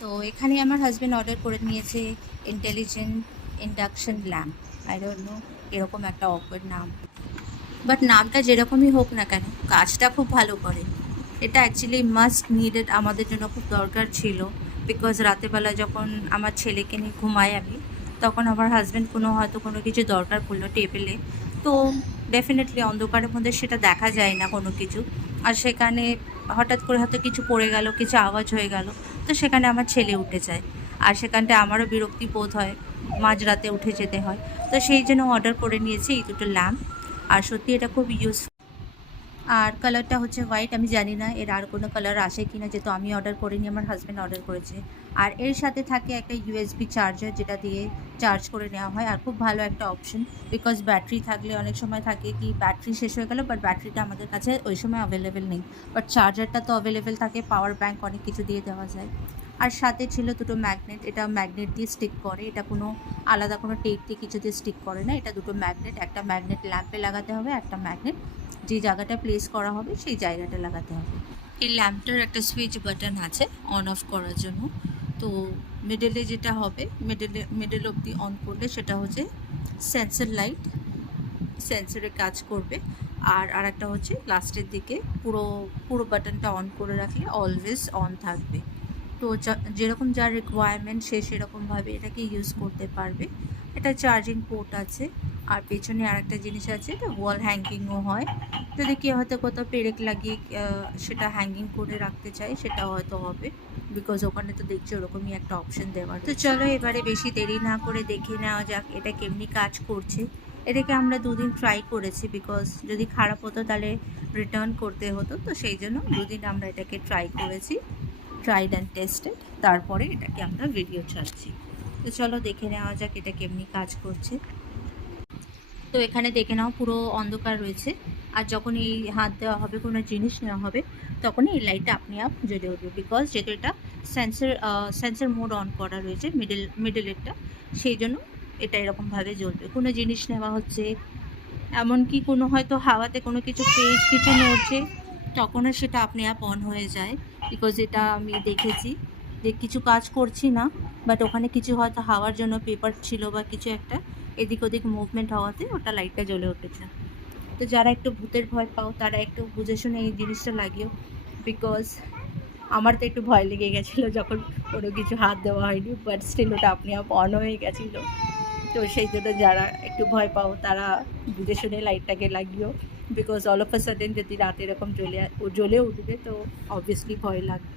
তো এখানে আমার হাজব্যান্ড অর্ডার করে নিয়েছে intelligent induction lamp. I don't know, এরকম একটা অকওয়ার্ড নাম, বাট নামটা যেরকমই হোক না কেন কাজটা খুব ভালো করে। এটা অ্যাকচুয়ালি মাস্ট নিডেড, আমাদের জন্য খুব দরকার ছিল। বিকজ রাতেরবেলা যখন আমার ছেলেকে নিয়ে ঘুমাই আমি, তখন আমার হাজব্যান্ড হয়তো কোনো কিছু দরকার পড়লো টেবিলে, তো ডেফিনেটলি অন্ধকারের মধ্যে সেটা দেখা যায় না কোনো কিছু। আর সেখানে হঠাৎ করে হয়তো কিছু পড়ে গেল, কিছু আওয়াজ হয়ে গেল, তো সেখানে আমার ছেলে উঠে যায়। আর সেখানটা আমারও বিরক্তি বোধ হয়, মাঝরাতে উঠে যেতে হয়। তো সেই জন্য অর্ডার করে নিয়েছি এই দুটো ল্যাম্প। আর সত্যি এটা খুব ইউজফুল। আর কালারটা হচ্ছে হোয়াইট, আমি জানি না এর আর কোনো কালার আসে কি না, যেহেতু আমি অর্ডার করিনি, আমার হাজব্যান্ড অর্ডার করেছে। আর এর সাথে থাকে একটা ইউএসবি চার্জার, যেটা দিয়ে চার্জ করে নেওয়া হয়। আর খুব ভালো একটা অপশন, বিকজ ব্যাটারি থাকলে অনেক সময় থাকে কি ব্যাটারি শেষ হয়ে গেল, বাট ব্যাটারিটা আমাদের কাছে ওই সময় অ্যাভেলেবেল নেই, বাট চার্জারটা তো অ্যাভেলেবেল থাকে, পাওয়ার ব্যাঙ্ক অনেক কিছু দিয়ে দেওয়া যায়। আর সাথে ছিল দুটো ম্যাগনেট, এটা ম্যাগনেট দিয়ে স্টিক করে, এটা কোনো আলাদা কোনো টেপ দিয়ে কিছু দিয়ে স্টিক করে না, এটা দুটো ম্যাগনেট, একটা ম্যাগনেট ল্যাম্পে লাগাতে হবে, একটা ম্যাগনেট যে জায়গাটা প্লেস করা হবে সেই জায়গাটা লাগাতে হবে। এই ল্যাম্পটার একটা সুইচ বাটন আছে অন অফ করার জন্য। তো মিডলে যেটা হবে, মিডল অবধি অন করলে সেটা হচ্ছে সেন্সর লাইট, সেন্সরে কাজ করবে। আর আরেকটা হচ্ছে লাস্টের দিকে পুরো পুরো বাটনটা অন করে রাখলে অলওয়েজ অন থাকবে। তো যেরকম যার রিকোয়ারমেন্ট সে সেরকমভাবে এটাকে ইউজ করতে পারবে। এটা চার্জিং পোর্ট আছে। আর পেছনে আরেকটা জিনিস আছে, এটা ওয়াল হ্যাঙ্গিংও হয়। যদি কেউ হয়তো কোথাও পেরেক লাগিয়ে সেটা হ্যাঙ্গিং করে রাখতে চায়, সেটা হয়তো হবে, বিকজ ওখানে তো দেখছি ওরকমই একটা অপশন দেওয়া। তো চলো এবারে বেশি দেরি না করে দেখে নেওয়া যাক এটা কেমনি কাজ করছে। এটাকে আমরা দুদিন ট্রাই করেছি, বিকজ যদি খারাপ হতো তাহলে রিটার্ন করতে হতো, তো সেই জন্য দুদিন আমরা এটাকে ট্রাই করেছি, ট্রাইড অ্যান্ড টেস্টেড। তারপরে এটাকে আমরা ভিডিও ছাড়ছি। তো চলো দেখে নেওয়া যাক এটা কেমনি কাজ করছে। তো এখানে দেখে নাও পুরো অন্ধকার রয়েছে, আর যখন এই হাত দেওয়া হবে, কোনো জিনিস নেওয়া হবে, তখনই এই লাইটটা আপনি আপ জ্বলে উঠবে, বিকজ যেহেতু এটা সেন্সর মোড অন করা রয়েছে মিডলেরটা, সেই জন্য এটা এরকমভাবে জ্বলবে। কোনো জিনিস নেওয়া হচ্ছে, এমনকি কোনো হয়তো হাওয়াতে কোনো কিছু পেজ কিছু নড়ছে, তখনও সেটা আপনি আপ অন হয়ে যায়। বিকজ এটা আমি দেখেছি যে কিছু কাজ করছি না, বাট ওখানে কিছু হয়তো হাওয়ার জন্য পেপার ছিল বা কিছু একটা এদিক ওদিক মুভমেন্ট হওয়াতে ওটা লাইটটা জ্বলে উঠেছে। তো যারা একটু ভূতের ভয় পাও তারা একটু বুঝে শুনে এই জিনিসটা লাগিও, বিকজ আমার তো একটু ভয় লেগে গেছিলো যখন কোনো কিছু হাত দেওয়া হয়নি, বাট স্টিল ওটা আপনি আপ অন হয়ে গেছিলো। তো সেই জন্য যারা একটু ভয় পাও তারা বুঝে শুনে লাইটটাকে লাগিও, because all of a sudden যদি রাতে এরকম জ্বলে উঠবে তো অবভিয়াসলি ভয় লাগবে।